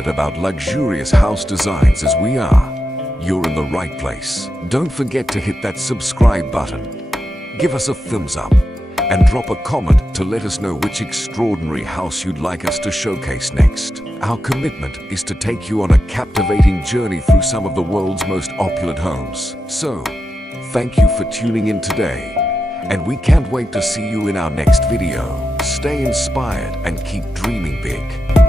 passionate about luxurious house designs as we are, you're in the right place. Don't forget to hit that subscribe button. Give us a thumbs up and drop a comment to let us know which extraordinary house you'd like us to showcase next. Our commitment is to take you on a captivating journey through some of the world's most opulent homes. So, thank you for tuning in today, and we can't wait to see you in our next video. Stay inspired and keep dreaming big.